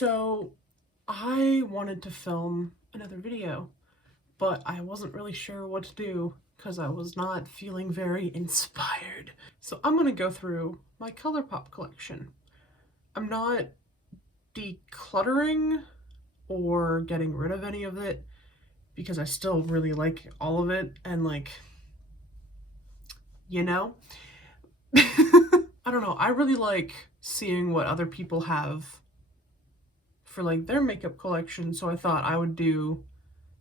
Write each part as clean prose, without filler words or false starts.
So I wanted to film another video, but I wasn't really sure what to do because I was not feeling very inspired. So I'm gonna go through my Colourpop collection. I'm not decluttering or getting rid of any of it because I still really like all of it, and you know, I don't know, I really like seeing what other people have for like their makeup collection, so I thought I would do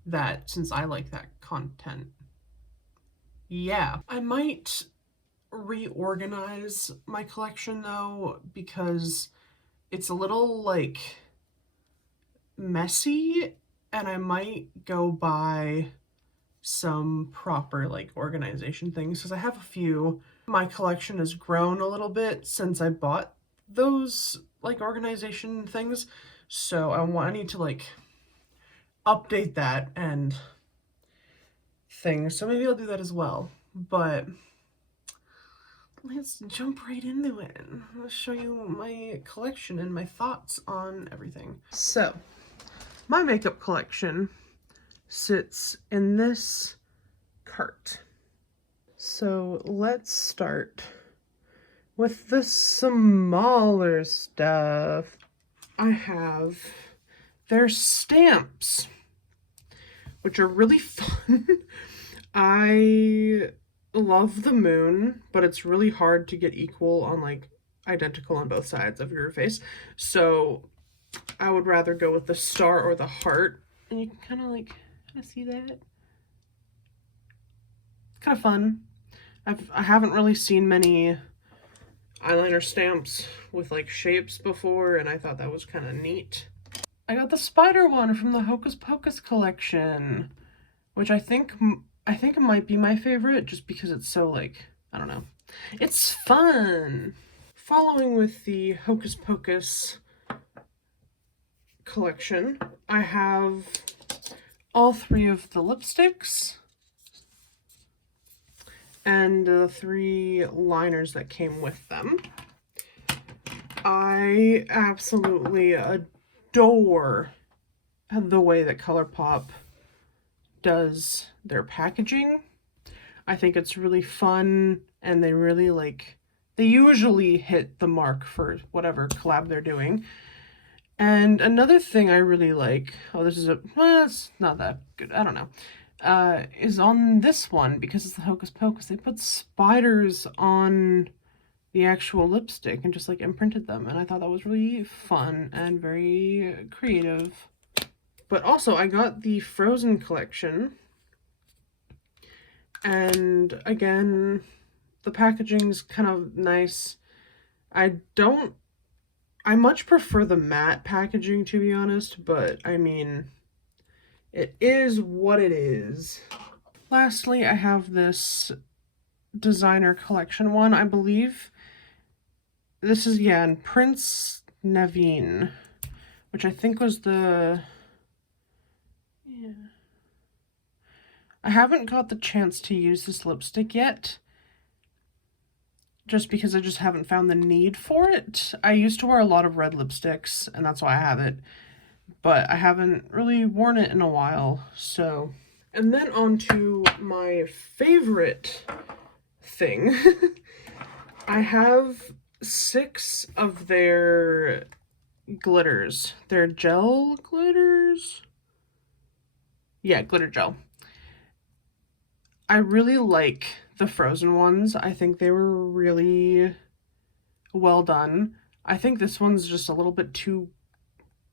that since I like that content. Yeah, I might reorganize my collection though, because it's a little like messy, and I might go buy some proper like organization things because I have a few. My collection has grown a little bit since I bought those like organization things, so I need to like update that and things, so maybe I'll do that as well. But let's jump right into it. I'll show you my collection and my thoughts on everything. So my makeup collection sits in this cart. So let's start with the smaller stuff. I have their stamps, which are really fun. I love the moon, but it's really hard to get equal on like identical on both sides of your face. So I would rather go with the star or the heart. And you can kind of see that. It's kind of fun. I haven't really seen many eyeliner stamps with like shapes before, and I thought that was kind of neat. I got the spider one from the Hocus Pocus collection, which I think it might be my favorite just because it's so like, I don't know, it's fun. Following with the Hocus Pocus collection, I have all three of the lipsticks and the 3 liners that came with them. I absolutely adore the way that Colourpop does their packaging. I think it's really fun, and they really they usually hit the mark for whatever collab they're doing. And another thing I really like, well, it's not that good, I don't know, is on this one, because it's the Hocus Pocus, they put spiders on the actual lipstick and just like imprinted them, and I thought that was really fun and very creative. But also I got the Frozen collection, and again, the packaging's kind of nice. I much prefer the matte packaging, to be honest, but I mean, it is what it is. Lastly, I have this designer collection one. I believe this is, yeah, in Prince Naveen, which I think was the, yeah. I haven't got the chance to use this lipstick yet, just because I just haven't found the need for it. I used to wear a lot of red lipsticks, and that's why I have it, but I haven't really worn it in a while, so. And then on to my favorite thing. I have 6 of their glitters. Their gel glitters? Yeah, glitter gel. I really like the Frozen ones. I think they were really well done. I think this one's just a little bit too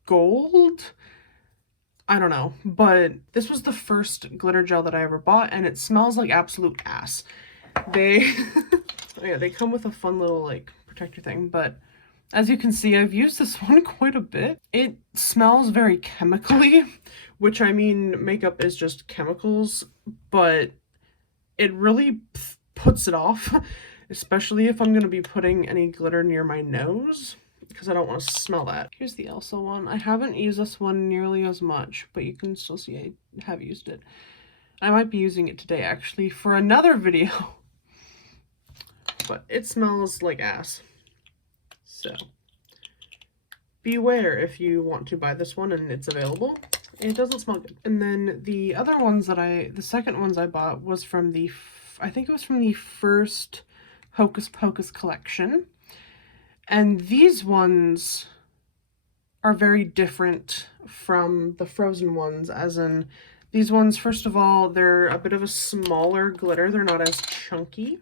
gold. I don't know, but this was the first glitter gel that I ever bought, and it smells like absolute ass. They, yeah, they come with a fun little like protector thing, but as you can see, I've used this one quite a bit. It smells very chemically, which, I mean, makeup is just chemicals, but it really puts it off, especially if I'm going to be putting any glitter near my nose, because I don't want to smell that. Here's the Elsa one. I haven't used this one nearly as much, but you can still see I have used it. I might be using it today, actually, for another video. But it smells like ass. So, beware if you want to buy this one and it's available. It doesn't smell good. And then the other ones that the second ones I bought was from the, I think it was from the first Hocus Pocus collection. And these ones are very different from the Frozen ones, as in these ones, first of all, they're a bit of a smaller glitter. They're not as chunky.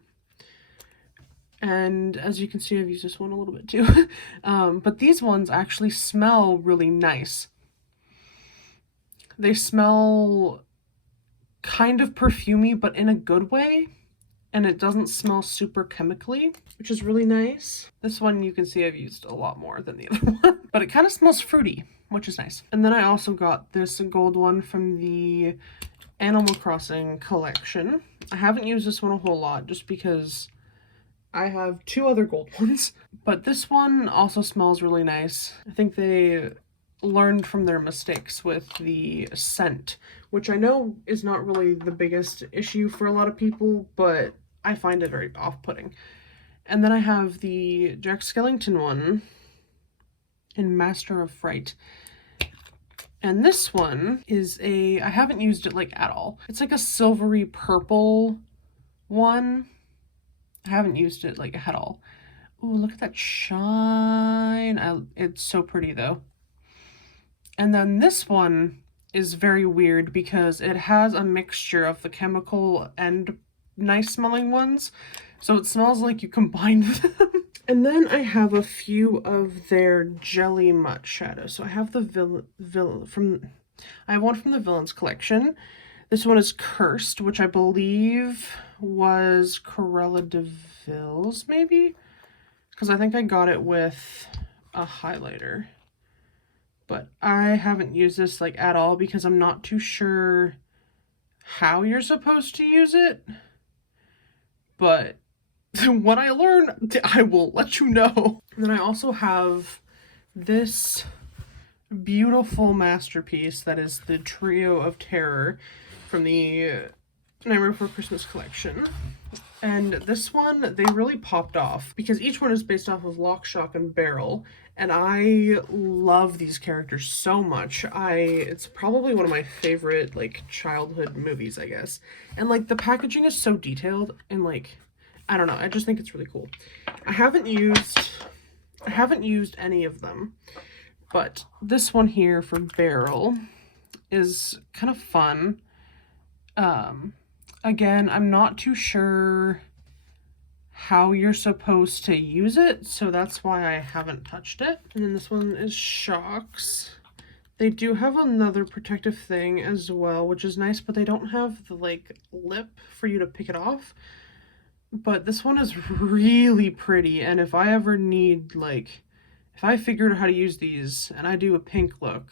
And as you can see, I've used this one a little bit too. But these ones actually smell really nice. They smell kind of perfumey, but in a good way. And it doesn't smell super chemically, which is really nice. This one you can see I've used a lot more than the other one, but it kind of smells fruity, which is nice. And then I also got this gold one from the Animal Crossing collection. I haven't used this one a whole lot just because I have 2 other gold ones, but this one also smells really nice. I think they learned from their mistakes with the scent, which I know is not really the biggest issue for a lot of people, but I find it very off-putting. And then I have the Jack Skellington one in Master of Fright. And this one is I haven't used it like at all. It's like a silvery purple one. I haven't used it like at all. Ooh, look at that shine. It's so pretty though. And then this one is very weird because it has a mixture of the chemical and nice smelling ones. So it smells like you combined them. And then I have a few of their Jelly Mutt shadows. So I have the I have one from the Villains collection. This one is Cursed, which I believe was Cruella de Vil's, maybe? Because I think I got it with a highlighter. But I haven't used this like at all because I'm not too sure how you're supposed to use it. But when I learn, I will let you know. And then I also have this beautiful masterpiece that is the Trio of Terror from the Nightmare Before Christmas collection. And this one, they really popped off because each one is based off of Lock, Shock, and Barrel. And I love these characters so much. It's probably one of my favorite, like, childhood movies, I guess. And, like, the packaging is so detailed and, like, I don't know. I just think it's really cool. I haven't used any of them, but this one here for Barrel is kind of fun. Again, I'm not too sure how you're supposed to use it, so that's why I haven't touched it. And then this one is Shocks. They do have another protective thing as well, which is nice, but they don't have the, like, lip for you to pick it off. But this one is really pretty, and if I ever need, like, if I figured out how to use these and I do a pink look,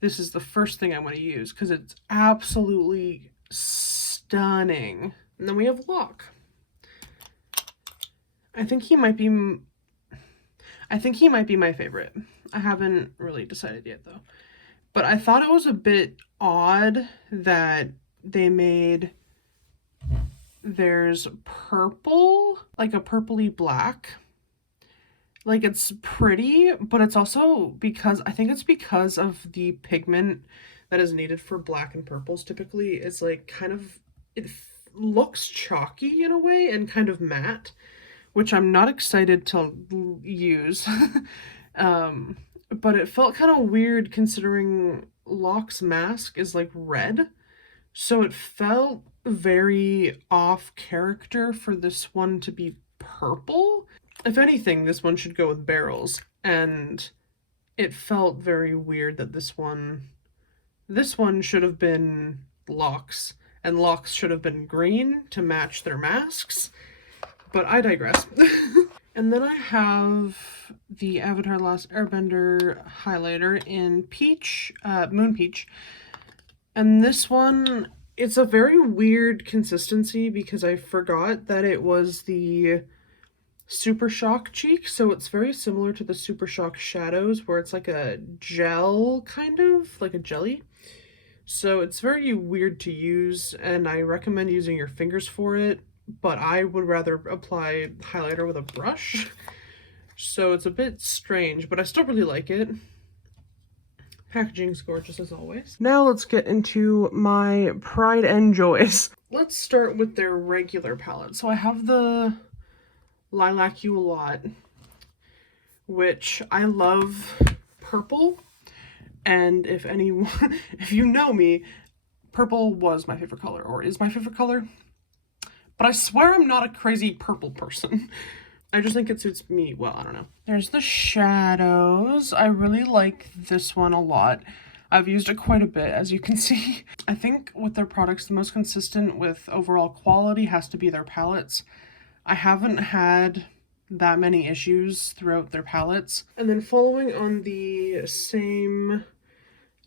this is the first thing I'm going to use because it's absolutely stunning. And then we have Locke. I think he might be my favorite. I haven't really decided yet though. But I thought it was a bit odd that they made there's purple, like a purpley black. Like, it's pretty, but it's also because, I think it's because of the pigment that is needed for black and purples typically. It's like kind of, it looks chalky in a way and kind of matte, which I'm not excited to use. But it felt kind of weird considering Locke's mask is like red. So it felt very off character for this one to be purple. If anything, this one should go with Barrels, and it felt very weird that this one should have been Locke's, and Locke's should have been green to match their masks, but I digress. And then I have the Avatar Last Airbender highlighter in Peach, Moon Peach, and this one, it's a very weird consistency because I forgot that it was the Super Shock cheek, so it's very similar to the Super Shock shadows where it's like a gel, kind of like a jelly. So it's very weird to use, and I recommend using your fingers for it, but I would rather apply highlighter with a brush. So it's a bit strange, but I still really like it. Packaging's gorgeous as always. Now let's get into my pride and joys. Let's start with their regular palette. So I have the Lilac You a Lot, which I love purple. And if anyone, if you know me, purple was my favorite color, or is my favorite color. But I swear I'm not a crazy purple person. I just think it suits me well, I don't know. There's the shadows. I really like this one a lot. I've used it quite a bit, as you can see. I think with their products, the most consistent with overall quality has to be their palettes. I haven't had that many issues throughout their palettes. And then following on the same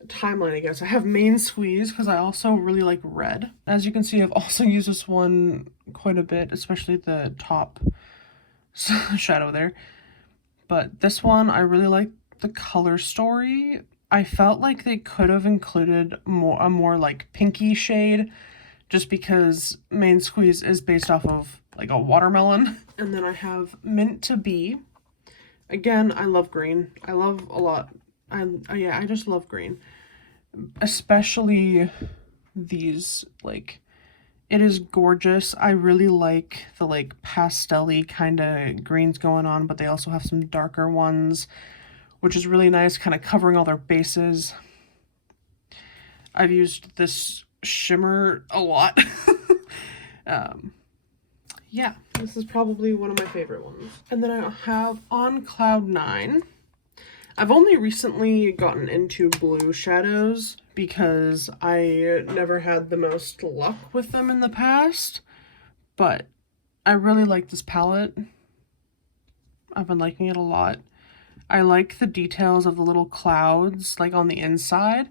timeline, I guess, I have Main Squeeze because I also really like red. As you can see, I've also used this one quite a bit, especially the top shadow there. But this one, I really like the color story. I felt like they could have included a more like pinky shade, just because Main Squeeze is based off of like a watermelon. And then I have Mint to Be. Again, I love green. I love a lot. Yeah, I just love green. Especially these, like, it is gorgeous. I really like the like pastel-y kind of greens going on, but they also have some darker ones, which is really nice, kind of covering all their bases. I've used this shimmer a lot. Yeah, this is probably one of my favorite ones. And then I have On Cloud 9. I've only recently gotten into blue shadows because I never had the most luck with them in the past, but I really like this palette. I've been liking it a lot. I like the details of the little clouds, like on the inside.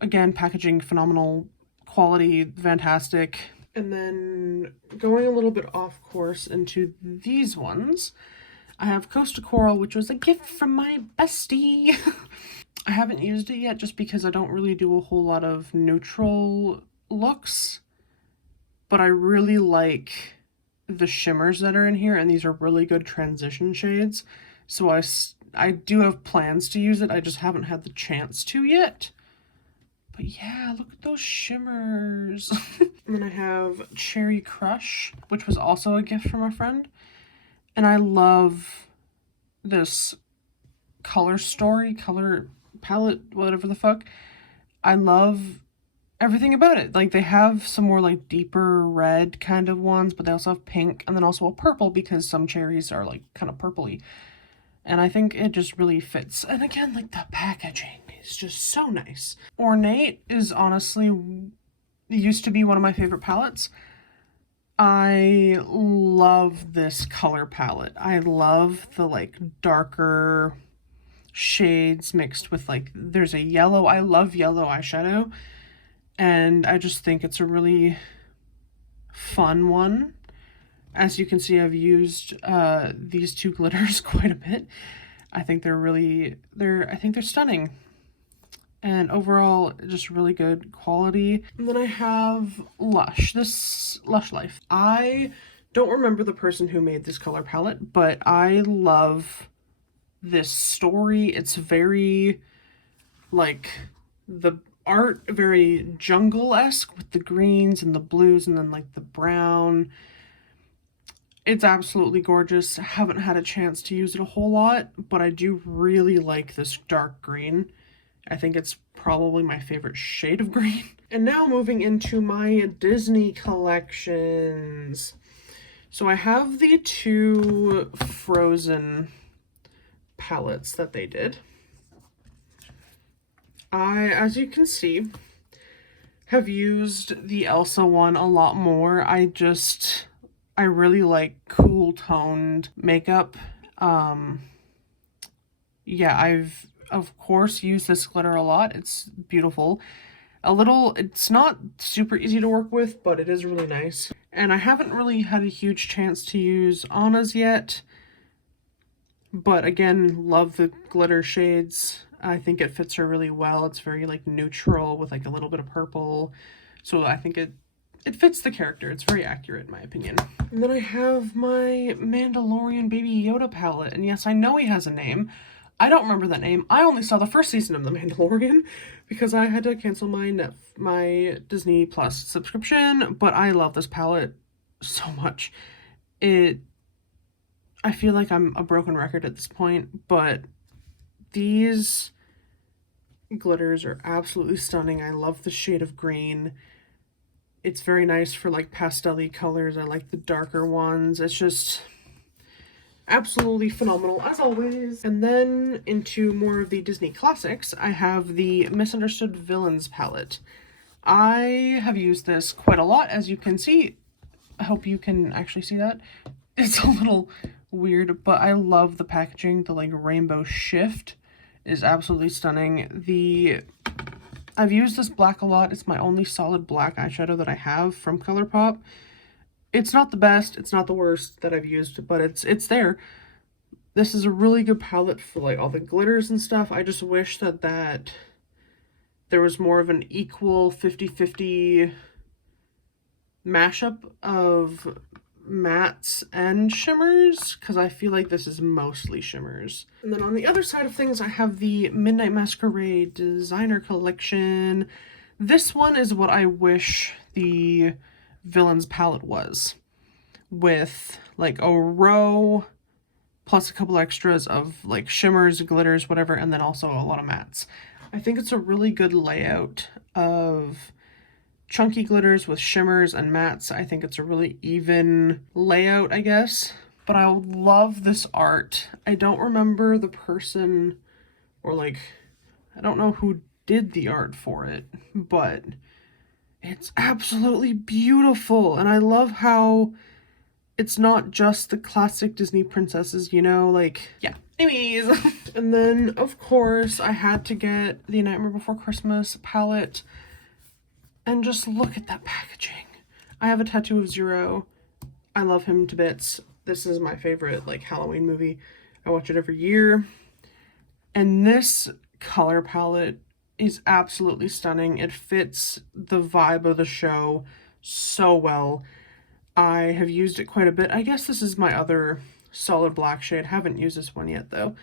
Again, packaging phenomenal, quality fantastic. And then going a little bit off course into these ones, I have Costa Coral, which was a gift from my bestie. I haven't used it yet just because I don't really do a whole lot of neutral looks, but I really like the shimmers that are in here, and these are really good transition shades. So I do have plans to use it. I just haven't had the chance to yet. But yeah, look at those shimmers. And then I have Cherry Crush, which was also a gift from a friend. And I love this color palette, whatever the fuck. I love everything about it. Like, they have some more like deeper red kind of ones, but they also have pink and then also a purple because some cherries are like kind of purpley. And I think it just really fits. And again, like, the packaging is just so nice. Ornate is honestly, used to be one of my favorite palettes. I love this color palette. I love the like darker shades mixed with like, there's a yellow. I love yellow eyeshadow. And I just think it's a really fun one. As you can see, I've used these two glitters quite a bit. I think I think they're stunning. And overall, just really good quality. And then I have Lush, this Lush Life. I don't remember the person who made this color palette, but I love this story. It's very, like, the art, very jungle-esque with the greens and the blues and then, like, the brown. It's absolutely gorgeous. I haven't had a chance to use it a whole lot, but I do really like this dark green. I think it's probably my favorite shade of green. And now moving into my Disney collections. So I have the two Frozen palettes that they did. As you can see, have used the Elsa one a lot more. I really like cool toned makeup. Yeah, I've of course used this glitter a lot. It's beautiful. It's not super easy to work with, but it is really nice. And I haven't really had a huge chance to use Anna's yet. But again, love the glitter shades. I think it fits her really well. It's very like neutral with like a little bit of purple. So I think it fits the character. It's very accurate in my opinion. And then I have my Mandalorian Baby Yoda palette. And yes, I know he has a name. I don't remember that name. I only saw the first season of The Mandalorian because I had to cancel my Disney Plus subscription, but I love this palette so much. I feel like I'm a broken record at this point, but these glitters are absolutely stunning. I love the shade of green. It's very nice for like pastel-y colors. I like the darker ones. It's just absolutely phenomenal as always. And then into more of the Disney classics, I have the Misunderstood Villains palette. I have used this quite a lot, as you can see. I hope you can actually see that. It's a little weird, but I love the packaging. The like rainbow shift is absolutely stunning. I've used this black a lot. It's my only solid black eyeshadow that I have from Colourpop. It's not the best, it's not the worst that I've used, but it's there. This is a really good palette for like all the glitters and stuff. I just wish that there was more of an equal 50-50 mashup of mattes and shimmers, because I feel like this is mostly shimmers. And then on the other side of things, I have the Midnight Masquerade Designer Collection. This one is what I wish the Villains palette was, with like a row plus a couple extras of like shimmers, glitters, whatever, and then also a lot of mattes. I think it's a really good layout of chunky glitters with shimmers and mattes. I think it's a really even layout, I guess. But I love this art. I don't remember the person, or like, I don't know who did the art for it, but it's absolutely beautiful. And I love how it's not just the classic Disney princesses, you know, like, yeah. Anyways. And then, of course, I had to get the Nightmare Before Christmas palette. And just look at that packaging. I have a tattoo of Zero. I love him to bits. This is my favorite, like, Halloween movie. I watch it every year. And this color palette is absolutely stunning. It fits the vibe of the show so well. I have used it quite a bit. I guess this is my other solid black shade. Haven't used this one yet, though.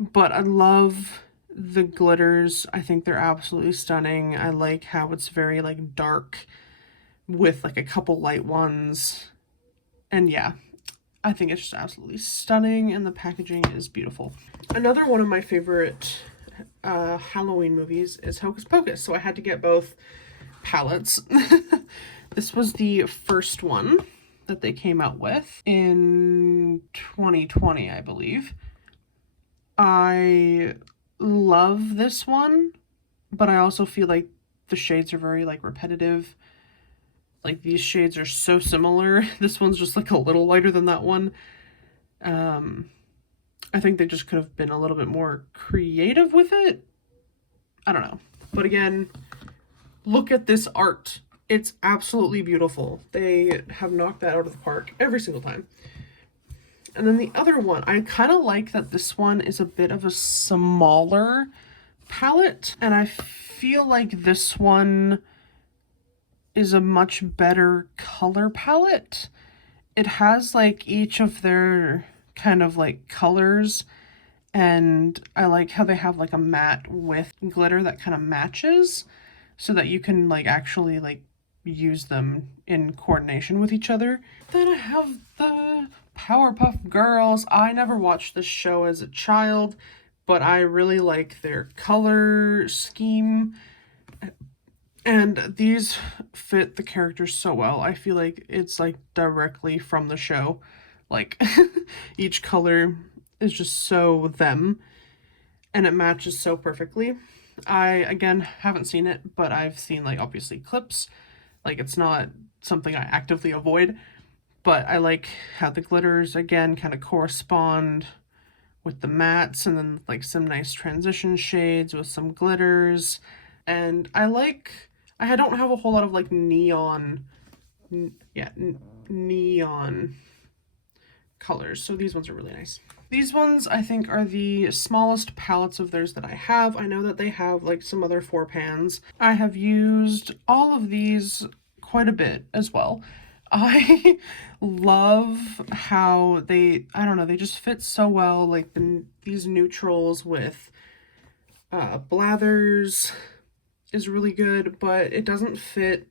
But I love the glitters. I think they're absolutely stunning. I like how it's very like dark with like a couple light ones. And yeah, I think it's just absolutely stunning, and the packaging is beautiful. Another one of my favorite Halloween movies is Hocus Pocus, so I had to get both palettes. This was the first one that they came out with in 2020, I believe. I love this one, but I also feel like the shades are very like repetitive. Like these shades are so similar. This one's just like a little lighter than that one. I think they just could have been a little bit more creative with it. I don't know. But again, look at this art. It's absolutely beautiful. They have knocked that out of the park every single time. And then the other one, I kind of like that this one is a bit of a smaller palette. And I feel like this one is a much better color palette. It has like each of their kind of like colors. And I like how they have like a matte with glitter that kind of matches, so that you can like actually like use them in coordination with each other. Then I have the Powerpuff Girls. I never watched this show as a child, but I really like their color scheme. And these fit the characters so well. I feel like it's like directly from the show. Like each color is just so them, and it matches so perfectly. I, again, haven't seen it, but I've seen like obviously clips. Like it's not something I actively avoid, but I like how the glitters again kind of correspond with the mattes, and then like some nice transition shades with some glitters. And I don't have a whole lot of like neon colors, so these ones are really nice. These ones I think are the smallest palettes of theirs that I have. I know that they have like some other 4 pans. I have used all of these quite a bit as well. I love how they, I don't know, they just fit so well, like these neutrals with Blathers is really good, but it doesn't fit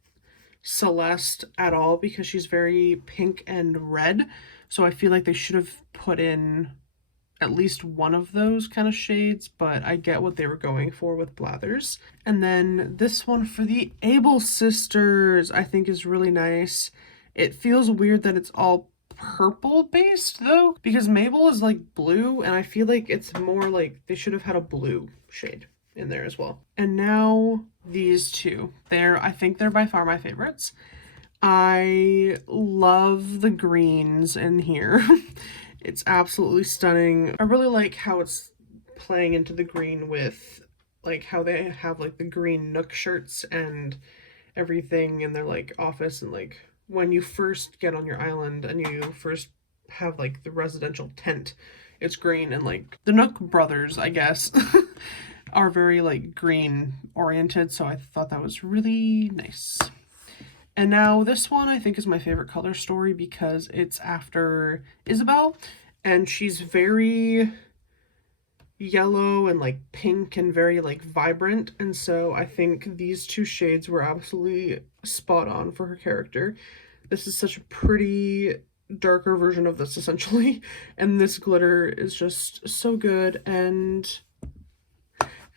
Celeste at all because she's very pink and red. So I feel like they should have put in at least one of those kind of shades, but I get what they were going for with Blathers. And then this one for the Able sisters I think is really nice. It feels weird that it's all purple based though, because Mabel is like blue, and I feel like it's more like they should have had a blue shade in there as well. And now these two. I think they're by far my favorites. I love the greens in here. It's absolutely stunning. I really like how it's playing into the green with like how they have like the green Nook shirts and everything in their like office, and like when you first get on your island and you first have like the residential tent, it's green, and like the Nook brothers, I guess, are very like green oriented, so I thought that was really nice. And now this one I think is my favorite color story because it's after Isabel, and she's very yellow and like pink and very like vibrant, and so I think these two shades were absolutely spot on for her character. This is such a pretty darker version of this essentially, and this glitter is just so good, and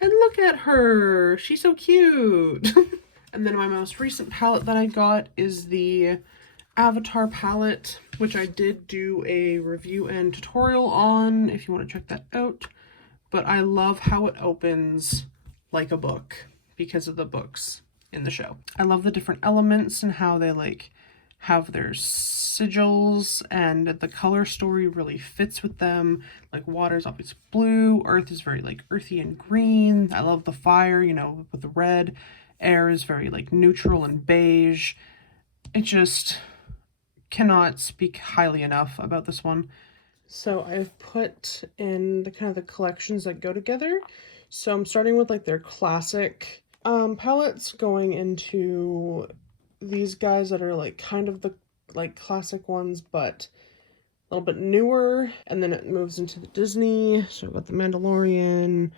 look at her, she's so cute. And then my most recent palette that I got is the Avatar palette, which I did do a review and tutorial on if you want to check that out. But I love how it opens like a book because of the books in the show. I love the different elements and how they like have their sigils, and the color story really fits with them. Like water's obviously blue, earth is very like earthy and green. I love the fire, you know, with the red. Air is very like neutral and beige. It just cannot speak highly enough about this one. So I've put in the kind of the collections that go together. So I'm starting with like their classic palettes, going into these guys that are like kind of the like classic ones, but a little bit newer. And then it moves into the Disney. So I've got the Mandalorian,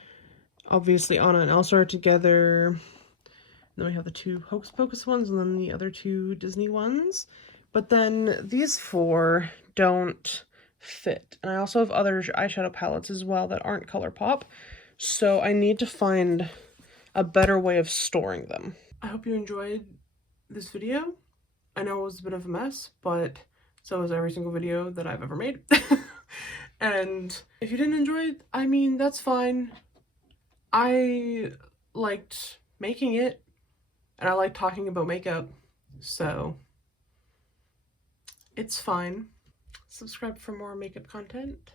obviously Anna and Elsa are together. Then we have the two Hocus Pocus ones, and then the other two Disney ones. But then these four don't fit. And I also have other eyeshadow palettes as well that aren't Colourpop. So I need to find a better way of storing them. I hope you enjoyed this video. I know it was a bit of a mess, but so is every single video that I've ever made. And if you didn't enjoy it, I mean, that's fine. I liked making it, and I like talking about makeup, so it's fine. Subscribe for more makeup content.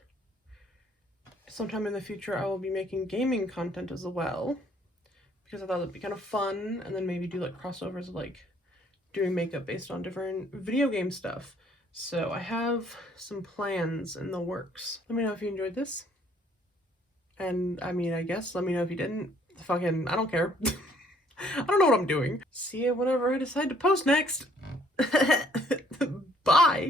Sometime in the future I will be making gaming content as well, because I thought it'd be kind of fun, and then maybe do like crossovers of like doing makeup based on different video game stuff. So I have some plans in the works. Let me know if you enjoyed this. And I mean, I guess let me know if you didn't. Fucking, I don't care. I don't know what I'm doing. See you whenever I decide to post next. Bye.